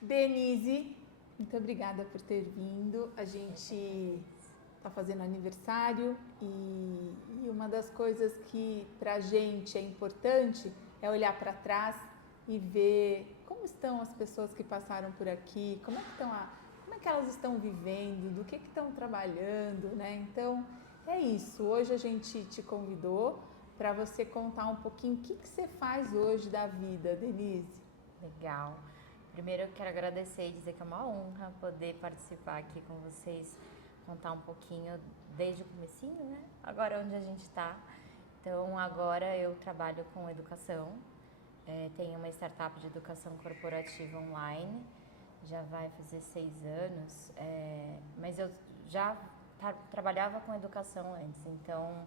Denise, muito obrigada por ter vindo. A gente está fazendo aniversário e uma das coisas que para a gente é importante é olhar para trás e ver como estão as pessoas que passaram por aqui, como é que elas estão vivendo, do que estão trabalhando, né? Então é isso. Hoje a gente te convidou para você contar um pouquinho o que você faz hoje da vida, Denise. Legal. Primeiro eu quero agradecer e dizer que é uma honra poder participar aqui com vocês, contar um pouquinho desde o comecinho, né? Agora onde a gente está. Então agora eu trabalho com educação, tenho uma startup de educação corporativa online, já vai fazer 6 anos, mas eu já trabalhava com educação antes, então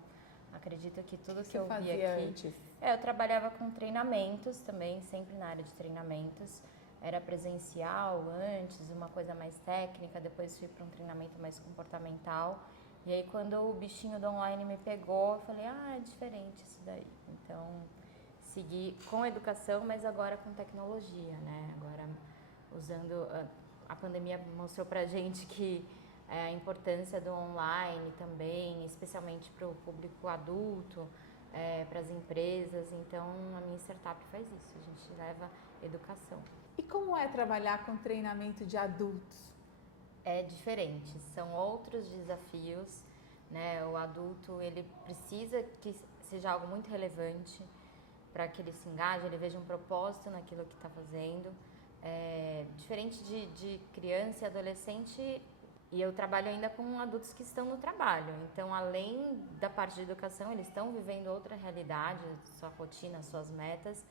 acredito que tudo que eu vi aqui... Antes? Eu trabalhava com treinamentos também, sempre na área de treinamentos. Era presencial antes, uma coisa mais técnica, depois fui para um treinamento mais comportamental. E aí quando o bichinho do online me pegou, eu falei, é diferente isso daí. Então, segui com educação, mas agora com tecnologia, né? Agora usando... A pandemia mostrou pra gente que a importância do online também, especialmente para o público adulto, para as empresas. Então, a minha startup faz isso, a gente leva educação. E como é trabalhar com treinamento de adultos? É diferente, são outros desafios, né? O adulto, ele precisa que seja algo muito relevante para que ele se engaje, ele veja um propósito naquilo que está fazendo. Diferente de criança e adolescente, e eu trabalho ainda com adultos que estão no trabalho. Então, além da parte de educação, eles estão vivendo outra realidade, sua rotina, suas metas.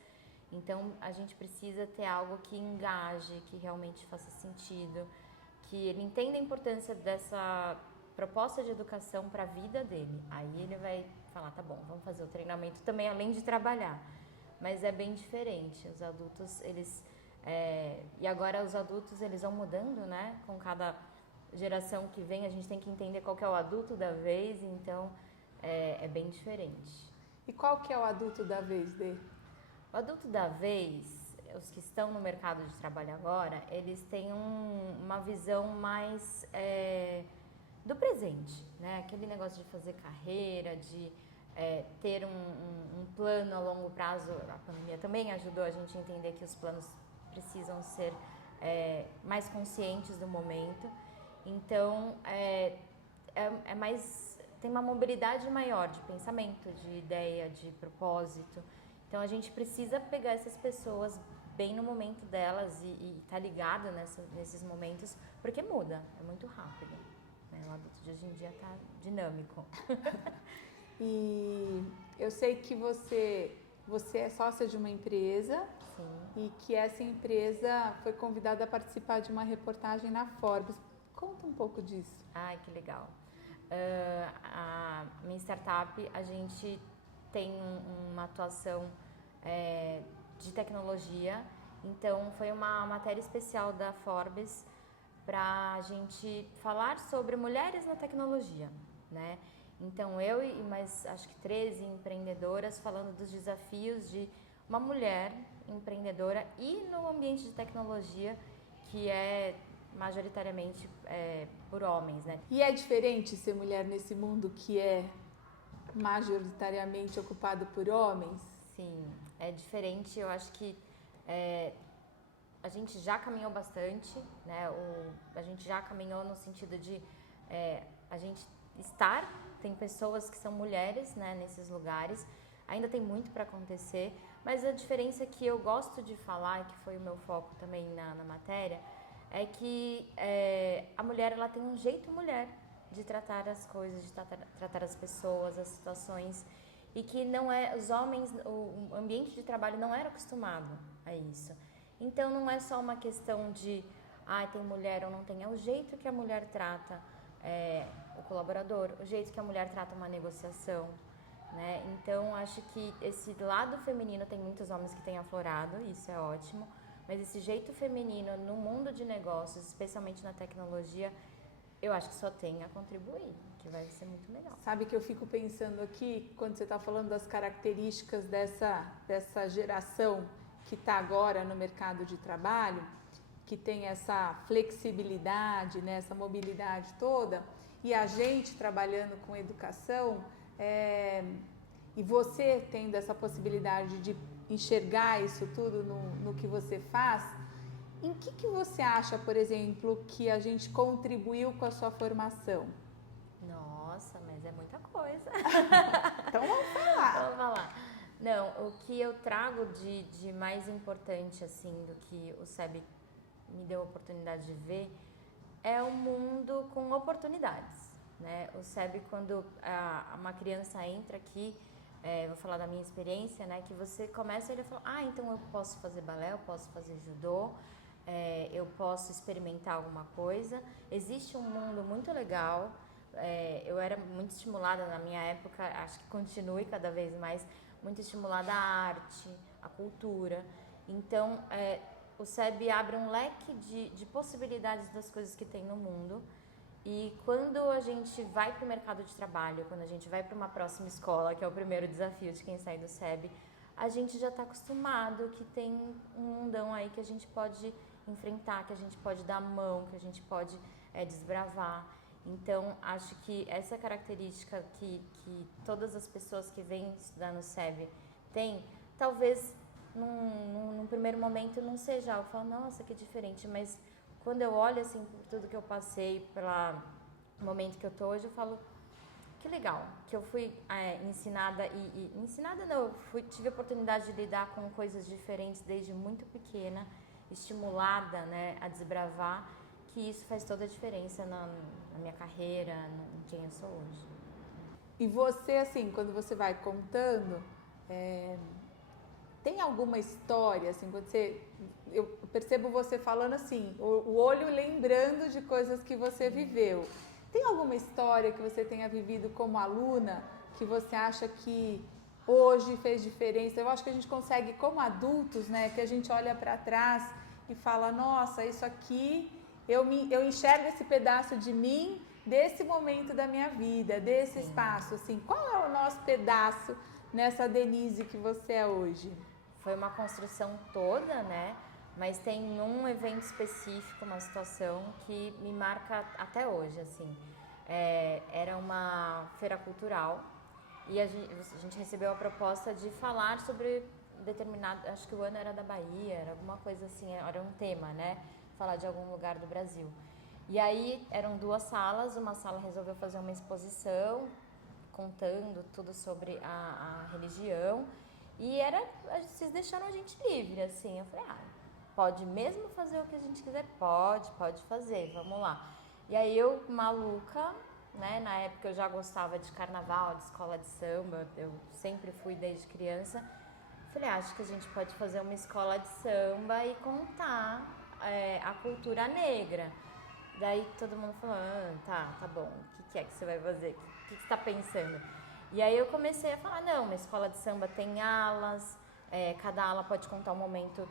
Então, a gente precisa ter algo que engaje, que realmente faça sentido, que ele entenda a importância dessa proposta de educação para a vida dele. Aí ele vai falar, tá bom, vamos fazer o treinamento também, além de trabalhar. Mas é bem diferente. Os adultos, eles... e agora os adultos, eles vão mudando, né? Com cada geração que vem, a gente tem que entender qual que é o adulto da vez, então é bem diferente. E qual que é o adulto da vez dele? O adulto da vez, os que estão no mercado de trabalho agora, eles têm uma visão mais do presente, né? Aquele negócio de fazer carreira, de ter um plano a longo prazo. A pandemia também ajudou a gente a entender que os planos precisam ser mais conscientes do momento. Então, tem uma mobilidade maior de pensamento, de ideia, de propósito. Então, a gente precisa pegar essas pessoas bem no momento delas e tá ligado nesses momentos, porque muda, é muito rápido. Né? O adulto de hoje em dia tá dinâmico. E eu sei que você é sócia de uma empresa. Sim. E que essa empresa foi convidada a participar de uma reportagem na Forbes. Conta um pouco disso. Ai, que legal. A minha startup, a gente tem uma atuação de tecnologia, então foi uma matéria especial da Forbes para a gente falar sobre mulheres na tecnologia, né? Então eu e mais acho que 13 empreendedoras falando dos desafios de uma mulher empreendedora e no ambiente de tecnologia que é majoritariamente por homens, né? E é diferente ser mulher nesse mundo que é majoritariamente ocupado por homens? Sim, é diferente. Eu acho que a gente já caminhou bastante, né? A gente já caminhou no sentido de a gente tem pessoas que são mulheres, né, nesses lugares. Ainda tem muito para acontecer, mas a diferença que eu gosto de falar, que foi o meu foco também na matéria, é que a mulher ela tem um jeito mulher de tratar as coisas, de tratar as pessoas, as situações, e que não os homens, o ambiente de trabalho não era acostumado a isso. Então não é só uma questão de tem mulher ou não tem, é o jeito que a mulher trata o colaborador, o jeito que a mulher trata uma negociação. Né? Então, acho que esse lado feminino tem muitos homens que têm aflorado, isso é ótimo, mas esse jeito feminino no mundo de negócios, especialmente na tecnologia, eu acho que só tem a contribuir, que vai ser muito legal. Sabe que eu fico pensando aqui, quando você está falando das características dessa geração que está agora no mercado de trabalho, que tem essa flexibilidade, né, essa mobilidade toda, e a gente trabalhando com educação, e você tendo essa possibilidade de enxergar isso tudo no que você faz, em que você acha, por exemplo, que a gente contribuiu com a sua formação? Nossa, mas é muita coisa. Então vamos falar. Vamos falar. Não, o que eu trago de mais importante, assim, do que o SEB me deu a oportunidade de ver, é um mundo com oportunidades, né? O SEB, quando uma criança entra aqui, vou falar da minha experiência, né? Que você começa e ele fala, então eu posso fazer balé, eu posso fazer judô, eu posso experimentar alguma coisa. Existe um mundo muito legal. Eu era muito estimulada na minha época, acho que continue cada vez mais, muito estimulada à arte, à cultura. Então, o SEB abre um leque de possibilidades das coisas que tem no mundo. E quando a gente vai para o mercado de trabalho, quando a gente vai para uma próxima escola, que é o primeiro desafio de quem sai do SEB, a gente já está acostumado que tem um mundão aí que a gente pode enfrentar, que a gente pode dar a mão, que a gente pode desbravar. Então, acho que essa característica que todas as pessoas que vêm estudar no SEB têm, talvez num primeiro momento não seja algo, eu falo, nossa, que diferente, mas quando eu olho assim por tudo que eu passei, pelo momento que eu tô hoje, eu falo, que legal, que eu fui ensinada, ensinada não, eu tive a oportunidade de lidar com coisas diferentes desde muito pequena, estimulada, né, a desbravar, que isso faz toda a diferença na minha carreira, em quem eu sou hoje. E você, assim, quando você vai contando, tem alguma história, assim, quando eu percebo você falando assim, o olho lembrando de coisas que você viveu. Tem alguma história que você tenha vivido como aluna que você acha que hoje fez diferença? Eu acho que a gente consegue, como adultos, né, que a gente olha para trás e fala, nossa, isso aqui, eu enxergo esse pedaço de mim desse momento da minha vida, desse Sim. espaço, assim. Qual é o nosso pedaço nessa Denise que você é hoje? Foi uma construção toda, né? Mas tem um evento específico, uma situação que me marca até hoje, assim. Era uma feira cultural e a gente recebeu a proposta de falar sobre determinado, acho que o ano era da Bahia, era alguma coisa assim, era um tema, né? Falar de algum lugar do Brasil. E aí eram 2 salas, uma sala resolveu fazer uma exposição contando tudo sobre a religião e vocês deixaram a gente livre, assim. Eu falei, pode mesmo fazer o que a gente quiser? Pode fazer, vamos lá. E aí eu, maluca, né, na época eu já gostava de carnaval, de escola de samba, eu sempre fui desde criança. Falei, acho que a gente pode fazer uma escola de samba e contar a cultura negra. Daí todo mundo falou, tá bom, o que é que você vai fazer? O que você está pensando? E aí eu comecei a falar, não, uma escola de samba tem alas, cada ala pode contar um momento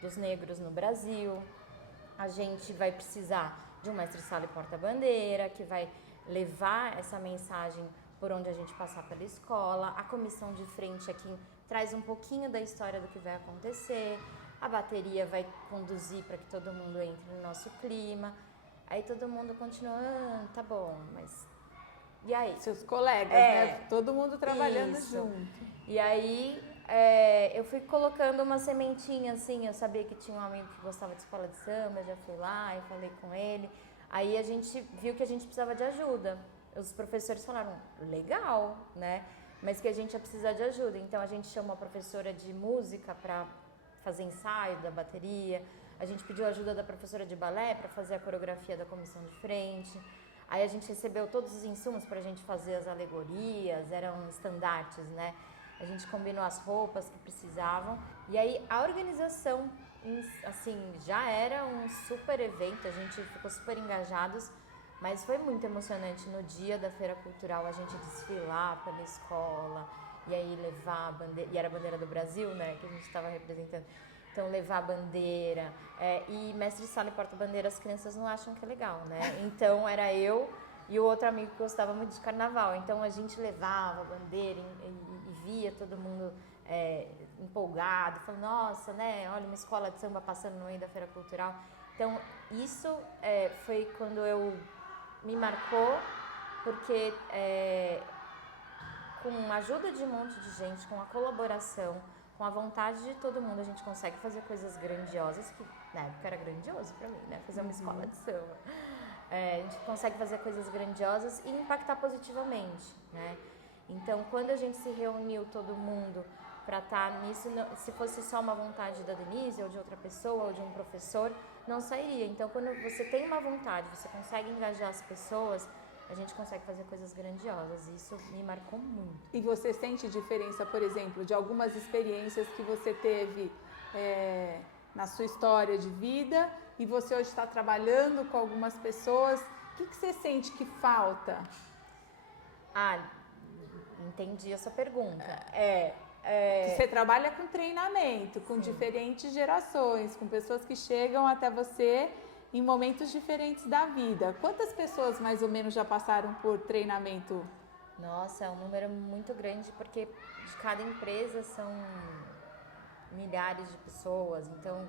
dos negros no Brasil. A gente vai precisar de um mestre-sala e porta-bandeira, que vai levar essa mensagem por onde a gente passar pela escola. A comissão de frente aqui traz um pouquinho da história do que vai acontecer. A bateria vai conduzir para que todo mundo entre no nosso clima. Aí todo mundo continua, tá bom, mas... E aí? Seus colegas, né? Todo mundo trabalhando isso. junto. E aí eu fui colocando uma sementinha, assim, eu sabia que tinha um amigo que gostava de escola de samba, eu já fui lá e falei com ele. Aí a gente viu que a gente precisava de ajuda. Os professores falaram, legal, né? Mas que a gente ia precisar de ajuda. Então a gente chamou a professora de música para fazer ensaio da bateria. A gente pediu ajuda da professora de balé para fazer a coreografia da comissão de frente. Aí a gente recebeu todos os insumos para a gente fazer as alegorias, eram estandartes, né? A gente combinou as roupas que precisavam. E aí a organização, assim, já era um super evento, a gente ficou super engajados. Mas foi muito emocionante no dia da Feira Cultural a gente desfilar pela escola e aí levar a bandeira, e era a bandeira do Brasil, né, que a gente estava representando. Então levar a bandeira, e mestre-sala e porta-bandeira as crianças não acham que é legal, né? Então era eu e o outro amigo que gostava muito de carnaval. Então a gente levava a bandeira e via todo mundo empolgado, falando, nossa, né, olha uma escola de samba passando no meio da feira cultural. Então, isso foi quando me marcou, porque com a ajuda de um monte de gente, com a colaboração, com a vontade de todo mundo, a gente consegue fazer coisas grandiosas, que na época era grandioso para mim, né, fazer uma escola de samba. A gente consegue fazer coisas grandiosas e impactar positivamente, né? Então, quando a gente se reuniu todo mundo para estar nisso, se fosse só uma vontade da Denise ou de outra pessoa ou de um professor, não sairia. Então, quando você tem uma vontade, você consegue engajar as pessoas, a gente consegue fazer coisas grandiosas. Isso me marcou muito. E você sente diferença, por exemplo, de algumas experiências que você teve na sua história de vida e você hoje está trabalhando com algumas pessoas? O que você sente que falta? Entendi a sua pergunta. Que você trabalha com treinamento, com diferentes gerações, com pessoas que chegam até você em momentos diferentes da vida. Quantas pessoas mais ou menos já passaram por treinamento? Nossa, é um número muito grande, porque de cada empresa são milhares de pessoas. Então,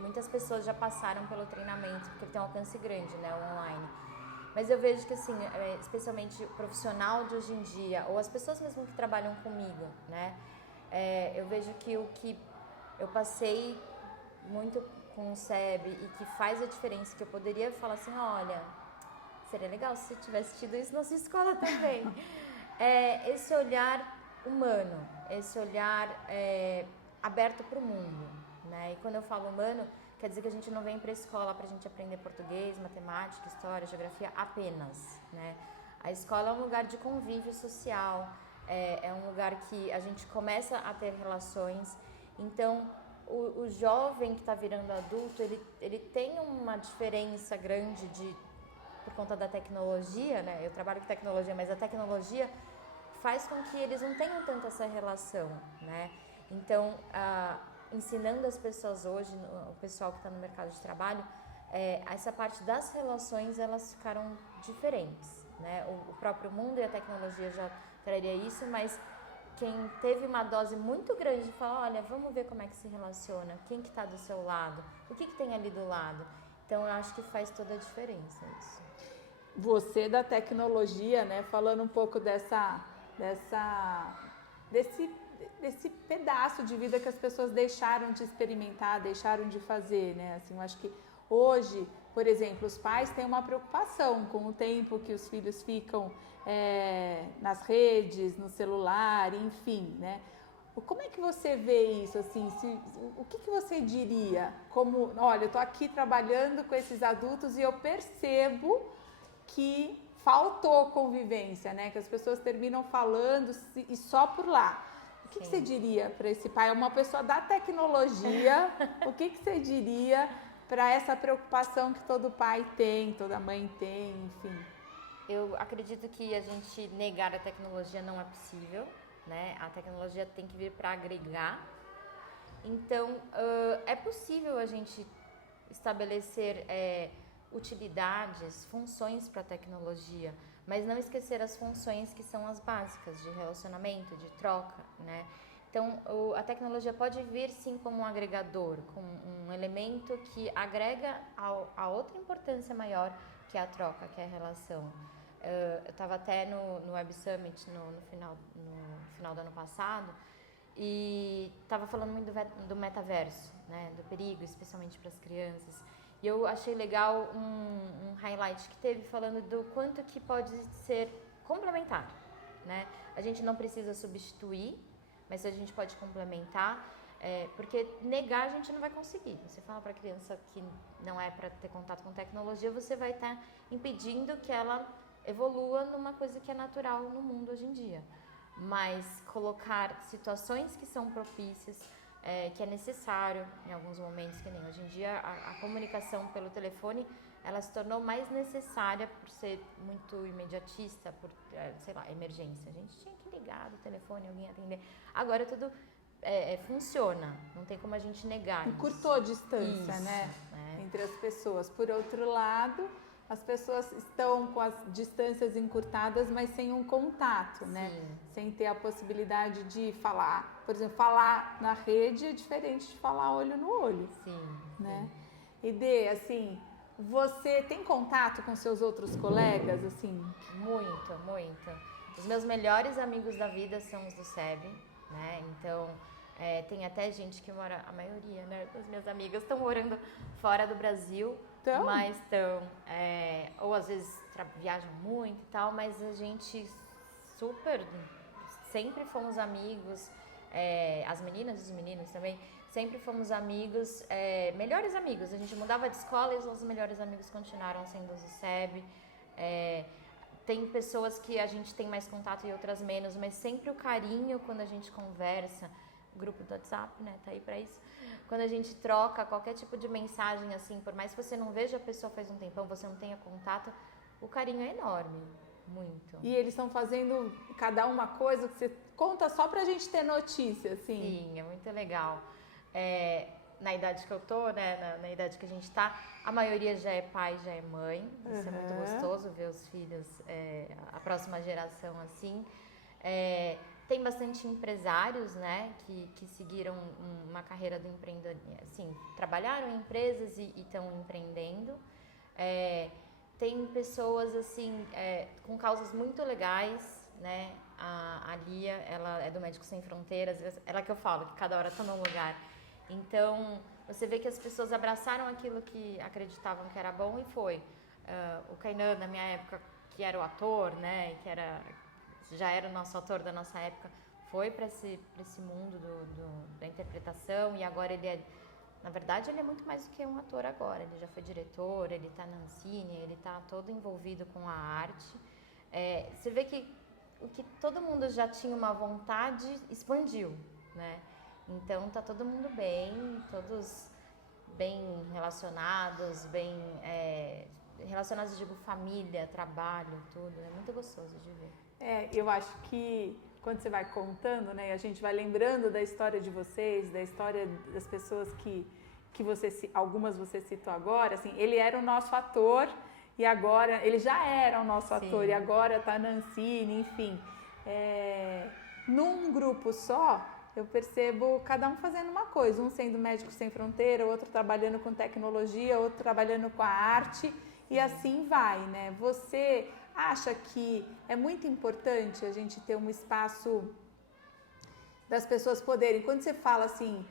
muitas pessoas já passaram pelo treinamento, porque ele tem um alcance grande, né, online. Mas eu vejo que, assim, especialmente o profissional de hoje em dia, ou as pessoas mesmo que trabalham comigo, né, eu vejo que o que eu passei muito com o SEB e que faz a diferença, que eu poderia falar assim, olha, seria legal se você tivesse tido isso na sua escola também. Esse olhar humano, esse olhar aberto para o mundo, né? E quando eu falo humano, quer dizer que a gente não vem para a escola para a gente aprender português, matemática, história, geografia apenas, né? A escola é um lugar de convívio social, é um lugar que a gente começa a ter relações. Então, o jovem que está virando adulto, ele tem uma diferença grande por conta da tecnologia, né? Eu trabalho com tecnologia, mas a tecnologia faz com que eles não tenham tanto essa relação, né? Então, ensinando as pessoas hoje, o pessoal que está no mercado de trabalho, essa parte das relações, elas ficaram diferentes, né? O próprio mundo e a tecnologia já traria isso, mas quem teve uma dose muito grande de falar, olha, vamos ver como é que se relaciona, quem que está do seu lado, o que tem ali do lado. Então, eu acho que faz toda a diferença isso. Você da tecnologia, né, falando um pouco desse pedaço de vida que as pessoas deixaram de experimentar, deixaram de fazer, né? Assim, eu acho que hoje, por exemplo, os pais têm uma preocupação com o tempo que os filhos ficam nas redes, no celular, enfim, né? Como é que você vê isso, assim, o que você diria? Como, olha, eu tô aqui trabalhando com esses adultos e eu percebo que faltou convivência, né? Que as pessoas terminam falando e só por lá. O que você diria para esse pai? É uma pessoa da tecnologia, o que você diria para essa preocupação que todo pai tem, toda mãe tem, enfim? Eu acredito que a gente negar a tecnologia não é possível, né? A tecnologia tem que vir para agregar. Então, é possível a gente estabelecer utilidades, funções para a tecnologia, mas não esquecer as funções que são as básicas de relacionamento, de troca, né? Então, a tecnologia pode vir sim como um agregador, como um elemento que agrega a outra importância maior que é a troca, que é a relação. Eu estava até no Web Summit no final do ano passado e estava falando muito do metaverso, né? Do perigo, especialmente para as crianças. E eu achei legal um highlight que teve falando do quanto que pode ser complementar, né? A gente não precisa substituir, mas a gente pode complementar, porque negar a gente não vai conseguir. Você fala para a criança que não é para ter contato com tecnologia, você vai estar impedindo que ela evolua numa coisa que é natural no mundo hoje em dia. Mas colocar situações que são propícias, que é necessário em alguns momentos, que nem hoje em dia a comunicação pelo telefone, ela se tornou mais necessária por ser muito imediatista, por, sei lá, emergência. A gente tinha que ligar do telefone, alguém atender. Agora tudo funciona, não tem como a gente negar. Encurtou a distância, né? Entre as pessoas. Por outro lado, as pessoas estão com as distâncias encurtadas, mas sem um contato, né? Sim. Sem ter a possibilidade de falar. Por exemplo, falar na rede é diferente de falar olho no olho, Sim. né? E Dê, assim, você tem contato com seus outros colegas, assim? Muito, muito. Os meus melhores amigos da vida são os do SEB, né? Então, tem até gente que mora, a maioria, né, das minhas amigas estão morando fora do Brasil, Então? mas estão, ou às vezes viajam muito e tal, mas a gente sempre fomos amigos, as meninas e os meninos também, sempre fomos amigos, melhores amigos. A gente mudava de escola e os nossos melhores amigos continuaram sendo os do SEB. Tem pessoas que a gente tem mais contato e outras menos, mas sempre o carinho quando a gente conversa, grupo do WhatsApp, né, tá aí pra isso. Quando a gente troca qualquer tipo de mensagem, assim, por mais que você não veja a pessoa faz um tempão, você não tenha contato, o carinho é enorme, muito. E eles estão fazendo cada uma coisa que você conta só pra gente ter notícia, assim? Sim, é muito legal. Na idade que eu tô, né, na idade que a gente tá, a maioria já é pai, já é mãe. Isso é muito gostoso, ver os filhos, a próxima geração assim. Tem bastante empresários, né, que seguiram uma carreira do empreendedorismo, assim, trabalharam em empresas e estão empreendendo. Tem pessoas, assim, com causas muito legais, né. A Lia, ela é do Médicos Sem Fronteiras, ela que eu falo, que cada hora tá num lugar. Então, você vê que as pessoas abraçaram aquilo que acreditavam que era bom e foi. O Kainan, na minha época, que era o ator, né, já era o nosso ator da nossa época, foi para esse mundo da interpretação e agora na verdade, ele é muito mais do que um ator agora. Ele já foi diretor, ele está na Ancine, ele está todo envolvido com a arte. Você vê que o que todo mundo já tinha uma vontade expandiu, né? Então tá todo mundo bem, todos bem relacionados, relacionados, digo, família, trabalho, tudo. É muito gostoso de ver. Eu acho que quando você vai contando, né, a gente vai lembrando da história de vocês, da história das pessoas que algumas você citou agora, assim, ele era o nosso ator e agora, ele já era o nosso ator e agora tá na Ancine, enfim. Num grupo só, eu percebo cada um fazendo uma coisa, um sendo médico sem fronteira, outro trabalhando com tecnologia, outro trabalhando com a arte e assim vai, né? Você acha que é muito importante a gente ter um espaço das pessoas poderem, quando você fala assim,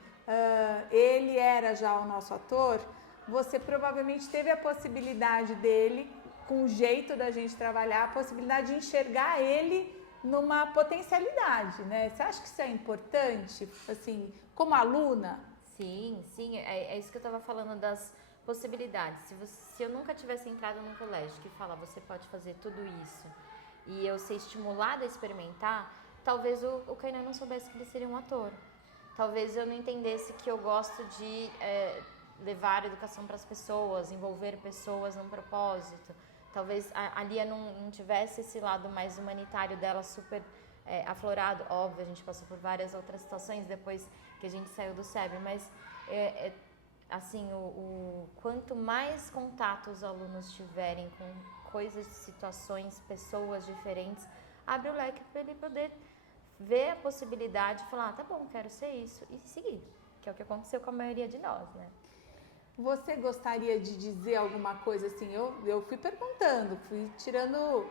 ele era já o nosso ator, você provavelmente teve a possibilidade dele, com o jeito da gente trabalhar, a possibilidade de enxergar ele numa potencialidade, né? Você acha que isso é importante, assim, como aluna? Sim, é isso que eu estava falando das possibilidades. Se eu nunca tivesse entrado num colégio que fala, você pode fazer tudo isso, e eu ser estimulada a experimentar, talvez o Kainan não soubesse que ele seria um ator. Talvez eu não entendesse que eu gosto de levar educação para as pessoas, envolver pessoas num propósito. Talvez a Lia não tivesse esse lado mais humanitário dela super aflorado. Óbvio, a gente passou por várias outras situações depois que a gente saiu do SEB, mas assim, quanto mais contato os alunos tiverem com coisas, situações, pessoas diferentes, abre o leque para ele poder ver a possibilidade e falar, tá bom, quero ser isso, e seguir, que é o que aconteceu com a maioria de nós, né? Você gostaria de dizer alguma coisa assim? Eu fui perguntando, fui tirando,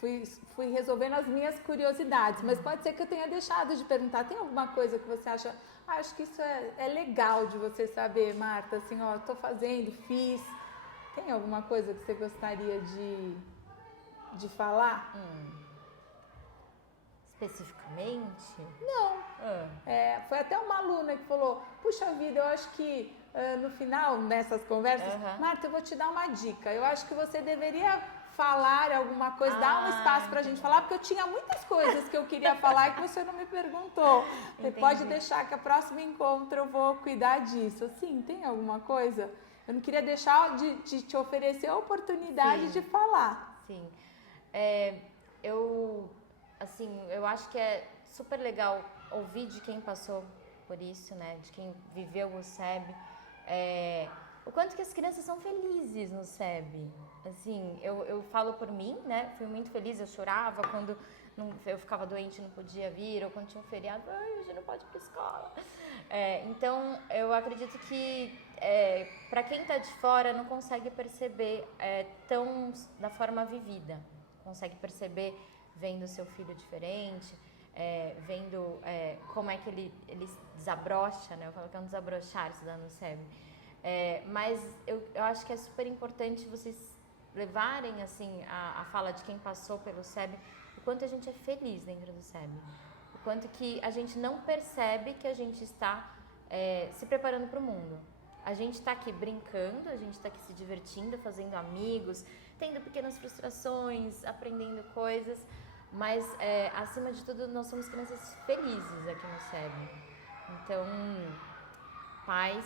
fui resolvendo as minhas curiosidades, mas pode ser que eu tenha deixado de perguntar. Tem alguma coisa que você acha, acho que isso é legal de você saber, Marta, assim, ó, tô fazendo, fiz. Tem alguma coisa que você gostaria de falar? Especificamente? Não. Foi até uma aluna que falou, puxa vida, eu acho que no final, nessas conversas, Marta, eu vou te dar uma dica. Eu acho que você deveria falar alguma coisa, dar um espaço pra gente falar, porque eu tinha muitas coisas que eu queria falar e que você não me perguntou. Você pode deixar que a próxima encontro eu vou cuidar disso. Assim, tem alguma coisa? Eu não queria deixar de te oferecer a oportunidade de falar. Sim. Eu acho que é super legal ouvir de quem passou por isso, né? De quem viveu o SEB. o quanto que as crianças são felizes no SEB. Assim, eu falo por mim, né? Fui muito feliz, eu chorava quando eu ficava doente e não podia vir, ou quando tinha um feriado, hoje não pode ir para a escola. Então, eu acredito que para quem está de fora não consegue perceber tão da forma vivida, consegue perceber vendo seu filho diferente, vendo como é que ele desabrocha, né? Eu falo que é um desabrochar estudando no SEB. Mas eu acho que é super importante vocês levarem assim a fala de quem passou pelo SEB, o quanto a gente é feliz dentro do SEB, o quanto que a gente não percebe que a gente está se preparando para o mundo. A gente está aqui brincando, a gente está aqui se divertindo, fazendo amigos, tendo pequenas frustrações, aprendendo coisas, mas acima de tudo nós somos crianças felizes aqui no SEB. Então, pais,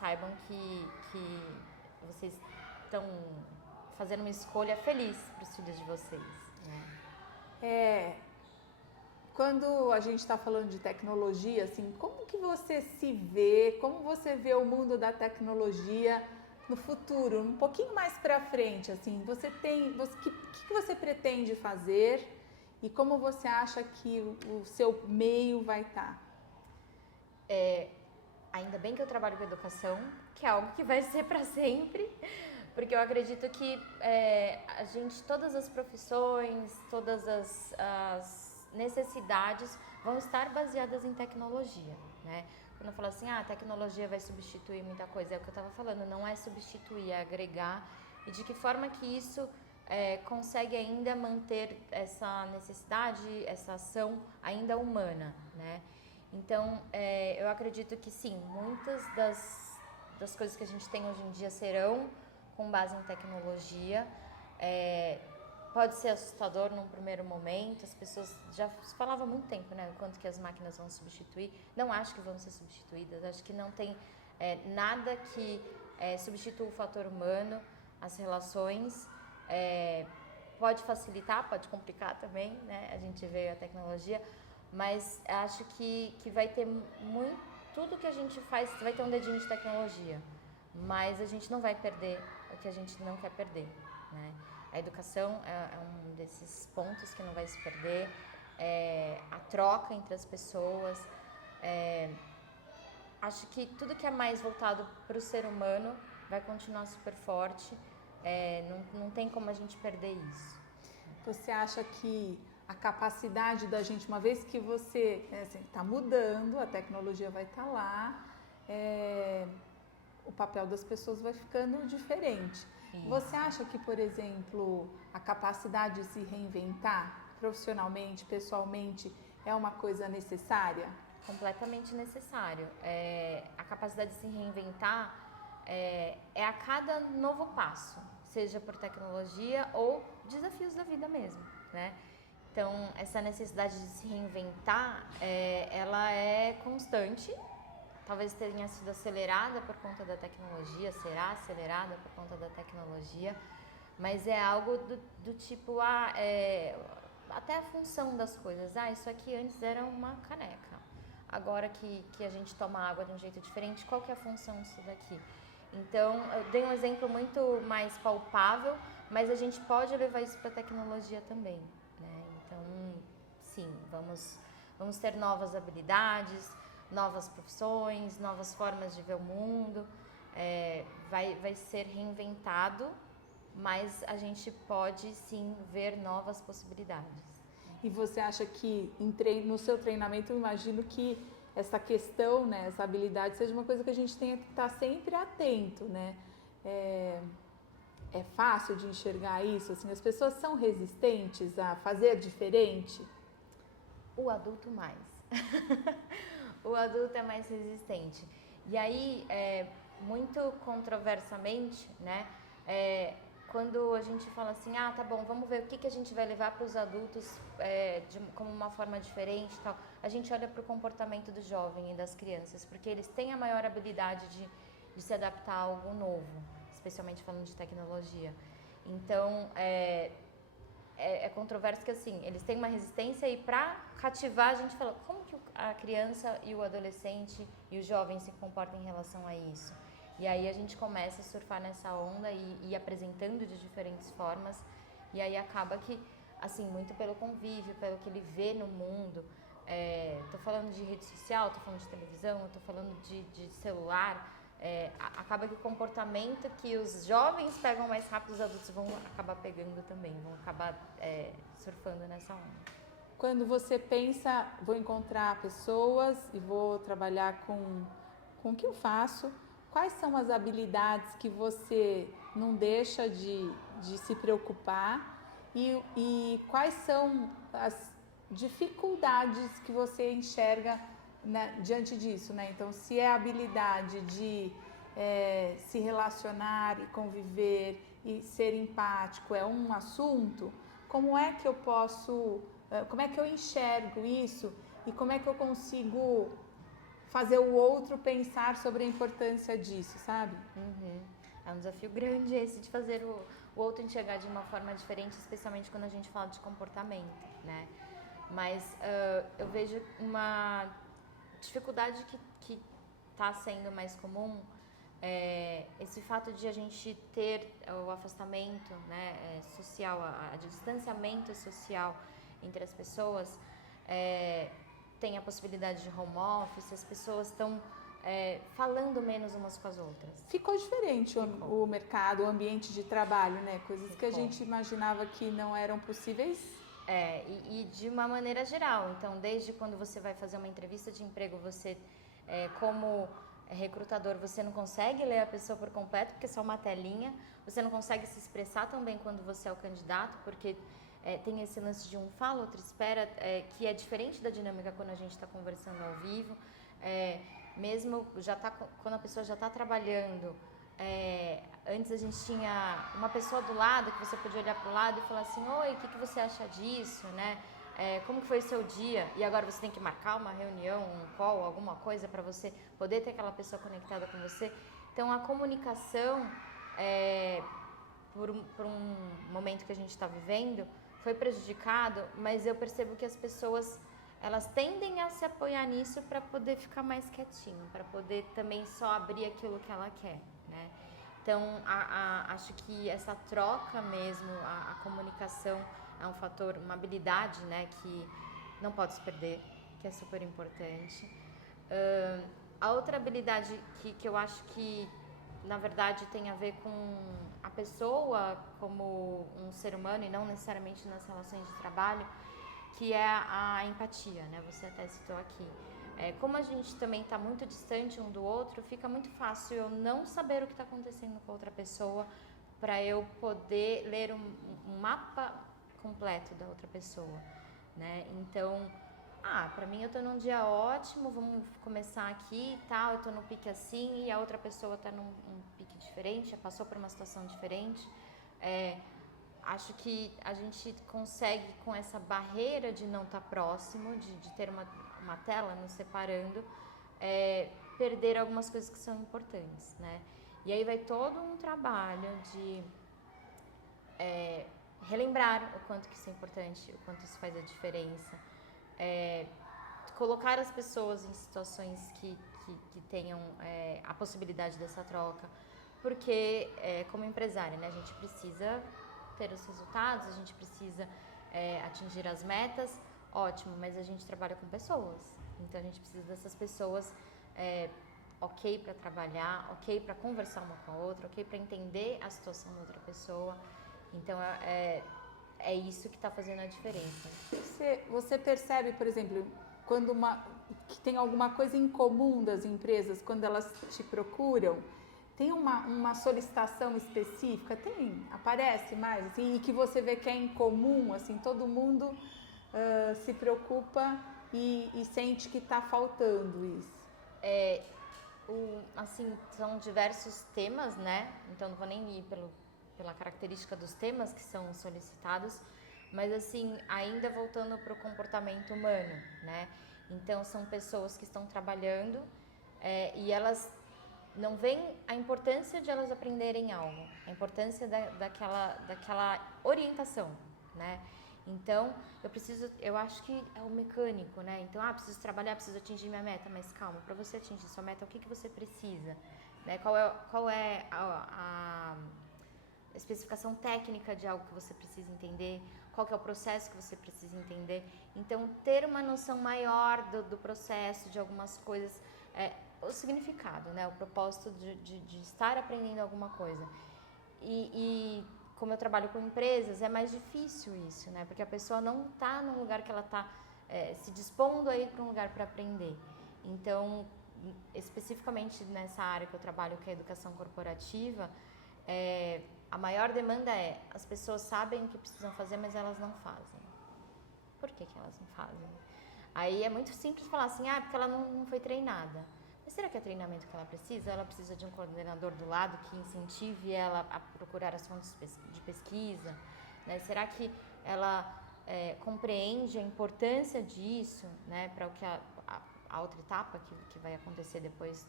saibam que vocês estão fazendo uma escolha feliz para os filhos de vocês. Né? Quando a gente está falando de tecnologia, assim, como que você se vê, como você vê o mundo da tecnologia no futuro, um pouquinho mais para frente, assim, que você pretende fazer e como você acha que o seu meio vai estar? Ainda bem que eu trabalho com educação, que é algo que vai ser para sempre, porque eu acredito que a gente, todas as profissões, todas as necessidades vão estar baseadas em tecnologia, né? Quando eu falo assim, a tecnologia vai substituir muita coisa, é o que eu estava falando, não é substituir, é agregar, e de que forma que isso consegue ainda manter essa necessidade, essa ação ainda humana, né? Então, eu acredito que sim, muitas das coisas que a gente tem hoje em dia serão com base em tecnologia. Pode ser assustador num primeiro momento, as pessoas já falavam há muito tempo, né, o quanto que as máquinas vão substituir. Não acho que vão ser substituídas, acho que não tem nada que substitua o fator humano, as relações. Pode facilitar, pode complicar também, né, a gente vê a tecnologia, mas acho que vai ter tudo que a gente faz, vai ter um dedinho de tecnologia, mas a gente não vai perder o que a gente não quer perder, né? A educação é um desses pontos que não vai se perder, a troca entre as pessoas. Acho que tudo que é mais voltado para o ser humano vai continuar super forte, não tem como a gente perder isso. Você acha que a capacidade da gente, uma vez que você está mudando, a tecnologia vai estar lá, o papel das pessoas vai ficando diferente. Isso. Você acha que, por exemplo, a capacidade de se reinventar profissionalmente, pessoalmente, é uma coisa necessária? Completamente necessário. A capacidade de se reinventar é a cada novo passo, seja por tecnologia ou desafios da vida mesmo, né? Então, essa necessidade de se reinventar, ela é constante. Talvez tenha sido acelerada por conta da tecnologia, será acelerada por conta da tecnologia, mas é algo do tipo, até a função das coisas. Isso aqui antes era uma caneca, agora que a gente toma água de um jeito diferente, qual que é a função disso daqui? Então, eu dei um exemplo muito mais palpável, mas a gente pode levar isso para a tecnologia também, né? Então, sim, vamos ter novas habilidades, novas profissões, novas formas de ver o mundo, vai ser reinventado, mas a gente pode sim ver novas possibilidades. E você acha que no seu treinamento, eu imagino que essa questão, né, essa habilidade seja uma coisa que a gente tenha que estar sempre atento, né? É fácil de enxergar isso? Assim, as pessoas são resistentes a fazer diferente? O adulto mais. O adulto é mais resistente. E aí, muito controversamente, né, quando a gente fala assim, tá bom, vamos ver o que a gente vai levar para os adultos como uma forma diferente e tal, a gente olha para o comportamento do jovem e das crianças, porque eles têm a maior habilidade de se adaptar a algo novo, especialmente falando de tecnologia. Então, é controverso que assim, eles têm uma resistência e para cativar a gente fala, como que a criança e o adolescente e o jovem se comportam em relação a isso? E aí a gente começa a surfar nessa onda e ir apresentando de diferentes formas. E aí acaba que, assim, muito pelo convívio, pelo que ele vê no mundo. Tô falando de rede social, tô falando de televisão, tô falando de celular. Acaba que o comportamento que os jovens pegam mais rápido, os adultos vão acabar pegando também, vão acabar surfando nessa onda. Quando você pensa, vou encontrar pessoas e vou trabalhar com o que eu faço, quais são as habilidades que você não deixa de se preocupar e quais são as dificuldades que você enxerga, né, diante disso, né? Então, se é a habilidade de se relacionar e conviver e ser empático é um assunto, como é que eu posso, como é que eu enxergo isso e como é que eu consigo fazer o outro pensar sobre a importância disso, sabe? Uhum. É um desafio grande esse de fazer o outro enxergar de uma forma diferente, especialmente quando a gente fala de comportamento, né? Mas eu vejo uma dificuldade que está sendo mais comum, esse fato de a gente ter o afastamento, né, social, a distanciamento social entre as pessoas. Tem a possibilidade de home office, as pessoas estão falando menos umas com as outras. Ficou diferente o mercado, o ambiente de trabalho, né? Coisas que a gente imaginava que não eram possíveis. E de uma maneira geral. Então, desde quando você vai fazer uma entrevista de emprego, você, como recrutador, você não consegue ler a pessoa por completo, porque é só uma telinha. Você não consegue se expressar também quando você é o candidato, porque tem esse lance de um fala, outro espera, que é diferente da dinâmica quando a gente está conversando ao vivo. Mesmo quando a pessoa já está trabalhando, antes a gente tinha uma pessoa do lado que você podia olhar para o lado e falar assim: oi, o que você acha disso, né? Como que foi o seu dia? E agora você tem que marcar uma reunião, um call, alguma coisa para você poder ter aquela pessoa conectada com você. Então a comunicação, por um momento que a gente está vivendo, foi prejudicado, mas eu percebo que as pessoas, elas tendem a se apoiar nisso para poder ficar mais quietinho, para poder também só abrir aquilo que ela quer, né? Então, acho que essa troca mesmo, a comunicação é um fator, uma habilidade, né, que não pode se perder, que é super importante. A outra habilidade que eu acho que, na verdade, tem a ver com a pessoa como um ser humano e não necessariamente nas relações de trabalho, que é a empatia, né? Você até citou aqui. Como a gente também está muito distante um do outro, fica muito fácil eu não saber o que está acontecendo com a outra pessoa para eu poder ler um mapa completo da outra pessoa, né? Então, para mim eu tô num dia ótimo, vamos começar aqui e tal, eu tô no pique assim e a outra pessoa tá num pique diferente, já passou por uma situação diferente. Acho que a gente consegue, com essa barreira de não estar próximo, de ter uma tela nos separando, perder algumas coisas que são importantes, né? E aí vai todo um trabalho de relembrar o quanto que isso é importante, o quanto isso faz a diferença, colocar as pessoas em situações que tenham a possibilidade dessa troca, porque como empresária, né, a gente precisa ter os resultados, a gente precisa atingir as metas, ótimo, mas a gente trabalha com pessoas, então a gente precisa dessas pessoas ok para trabalhar, ok para conversar uma com a outra, ok para entender a situação da outra pessoa. Então é isso que está fazendo a diferença. Você percebe, por exemplo, quando que tem alguma coisa em comum das empresas, quando elas te procuram, tem uma solicitação específica? Aparece mais, assim, e que você vê que é em comum, assim, todo mundo se preocupa e sente que está faltando isso? Assim, são diversos temas, né? Então não vou nem ir pela característica dos temas que são solicitados, mas assim, ainda voltando para o comportamento humano, né? Então são pessoas que estão trabalhando e elas não veem a importância de elas aprenderem algo, a importância daquela orientação, né? Então, eu acho que é o mecânico, né? Então, preciso trabalhar, preciso atingir minha meta, mas calma, para você atingir sua meta, o que você precisa? né? Qual é a especificação técnica de algo que você precisa entender, qual que é o processo que você precisa entender. Então, ter uma noção maior do processo, de algumas coisas, o significado, né? O propósito de estar aprendendo alguma coisa. E como eu trabalho com empresas, é mais difícil isso, né? Porque a pessoa não está num lugar que ela está se dispondo a ir para um lugar para aprender. Então, especificamente nessa área que eu trabalho, que é a educação corporativa, a maior demanda as pessoas sabem o que precisam fazer, mas elas não fazem. Por que elas não fazem? Aí é muito simples falar assim, porque ela não foi treinada. Mas será que é treinamento que ela precisa? Ela precisa de um coordenador do lado que incentive ela a procurar as fontes de pesquisa? Né? Será que ela compreende a importância disso, né, para o que a outra etapa que vai acontecer depois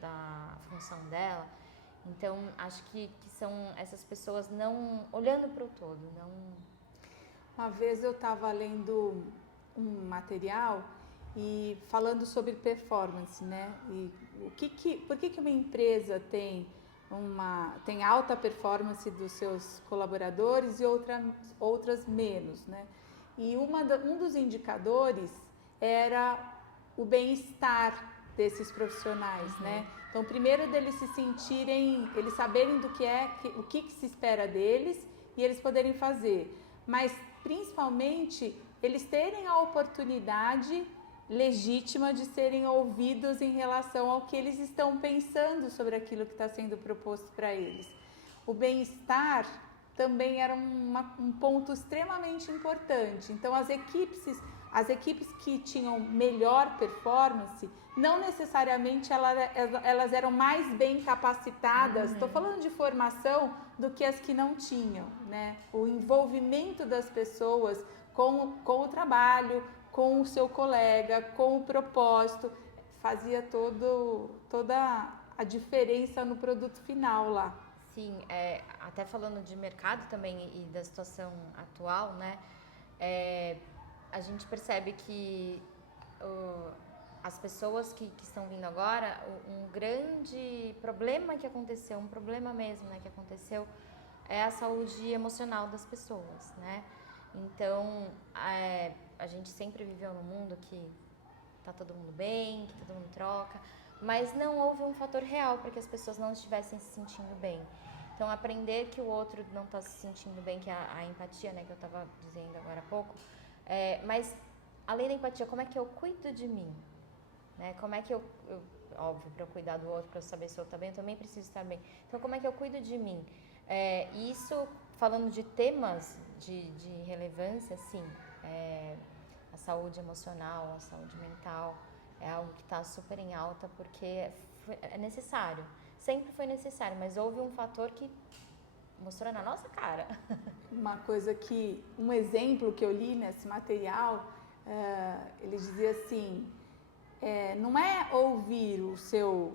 da função dela? Então, acho que são essas pessoas não olhando para o todo. Não... Uma vez eu estava lendo um material e falando sobre performance, né? E por que uma empresa tem alta performance dos seus colaboradores e outras menos, né? E um dos indicadores era o bem-estar desses profissionais, né? Então, primeiro deles se sentirem, eles saberem o que se espera deles e eles poderem fazer. Mas, principalmente, eles terem a oportunidade legítima de serem ouvidos em relação ao que eles estão pensando sobre aquilo que está sendo proposto para eles. O bem-estar também era um ponto extremamente importante. Então, as equipes que tinham melhor performance, não necessariamente elas eram mais bem capacitadas, estou falando de formação, do que as que não tinham, né? O envolvimento das pessoas com o trabalho, com o seu colega, com o propósito, fazia toda a diferença no produto final lá. Sim, até falando de mercado também e da situação atual, né? A gente percebe que as pessoas que estão vindo agora, um grande problema que aconteceu, um problema mesmo, né, que aconteceu, é a saúde emocional das pessoas, né? Então, a gente sempre viveu num mundo que tá todo mundo bem, que todo mundo troca, mas não houve um fator real para que as pessoas não estivessem se sentindo bem. Então, aprender que o outro não está se sentindo bem, que é a empatia, né, que eu estava dizendo agora há pouco, mas além da empatia, como é que eu cuido de mim? Né? Como é que óbvio, para eu cuidar do outro, para eu saber se eu estou bem, eu também preciso estar bem. Então, como é que eu cuido de mim? Isso, falando de temas de relevância, sim, a saúde emocional, a saúde mental, é algo que está super em alta porque é necessário. Sempre foi necessário, mas houve um fator que mostrou na nossa cara. Um exemplo que eu li nesse material, ele dizia assim, não é ouvir o seu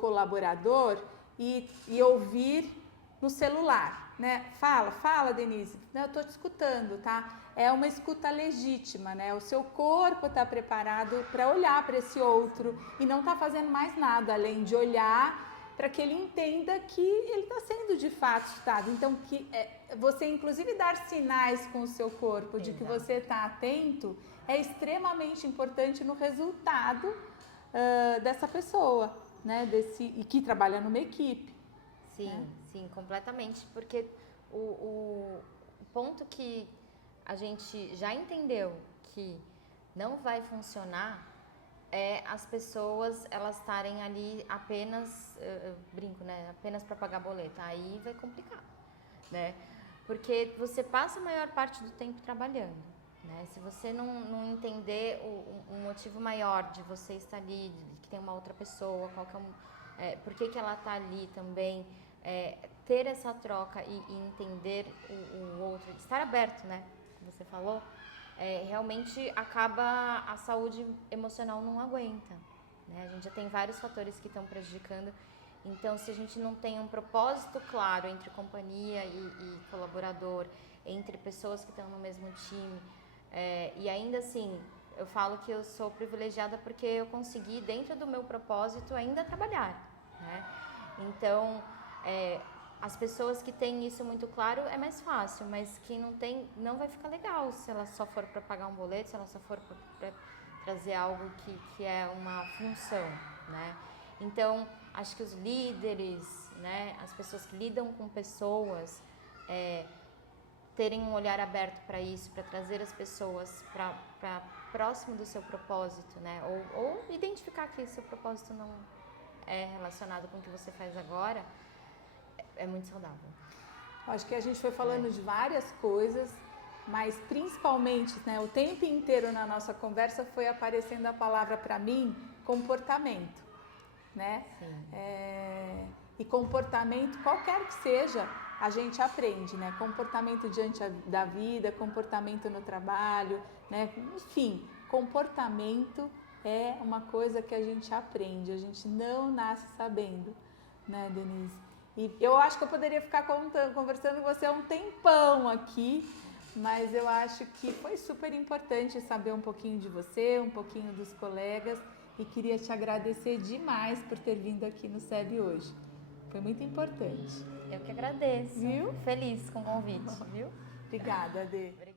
colaborador e ouvir no celular, né? Fala, Denise, eu estou te escutando, tá? É uma escuta legítima, né? O seu corpo está preparado para olhar para esse outro e não está fazendo mais nada além de olhar para que ele entenda que ele está sendo de fato escutado. Então, você inclusive dar sinais com o seu corpo de que você está atento é extremamente importante no resultado dessa pessoa, né? E que trabalha numa equipe. Sim, né? Sim, completamente, porque o ponto que a gente já entendeu que não vai funcionar as pessoas elas estarem ali apenas, eu brinco, né? Apenas para pagar boleto. Aí vai complicar, né? Porque você passa a maior parte do tempo trabalhando, né? Se você não entender o motivo maior de você estar ali, de que tem uma outra pessoa, qual que por que ela está ali também, ter essa troca e entender o outro, estar aberto, né? Como você falou, realmente acaba a saúde emocional não aguenta, né? A gente já tem vários fatores que estão prejudicando. Então, se a gente não tem um propósito claro entre companhia e colaborador, entre pessoas que estão no mesmo time, e ainda assim, eu falo que eu sou privilegiada porque eu consegui, dentro do meu propósito, ainda trabalhar, né? Então, as pessoas que têm isso muito claro é mais fácil, mas que não tem, não vai ficar legal se ela só for para pagar um boleto, se ela só for para trazer algo que é uma função, né? Então, acho que os líderes, né, as pessoas que lidam com pessoas, terem um olhar aberto para isso, para trazer as pessoas para próximo do seu propósito, né? Ou identificar que seu propósito não é relacionado com o que você faz agora, é muito saudável. Acho que a gente foi falando de várias coisas, mas principalmente, né, o tempo inteiro na nossa conversa foi aparecendo a palavra para mim, comportamento, né? E comportamento, qualquer que seja, a gente aprende, né? Comportamento diante da vida, comportamento no trabalho, né? Enfim, comportamento é uma coisa que a gente aprende, a gente não nasce sabendo, né, Denise? E eu acho que eu poderia ficar conversando com você um tempão aqui, mas eu acho que foi super importante saber um pouquinho de você, um pouquinho dos colegas, e queria te agradecer demais por ter vindo aqui no SEB hoje. Foi muito importante. Eu que agradeço. Viu? Feliz com o convite, viu? Obrigada, Adê.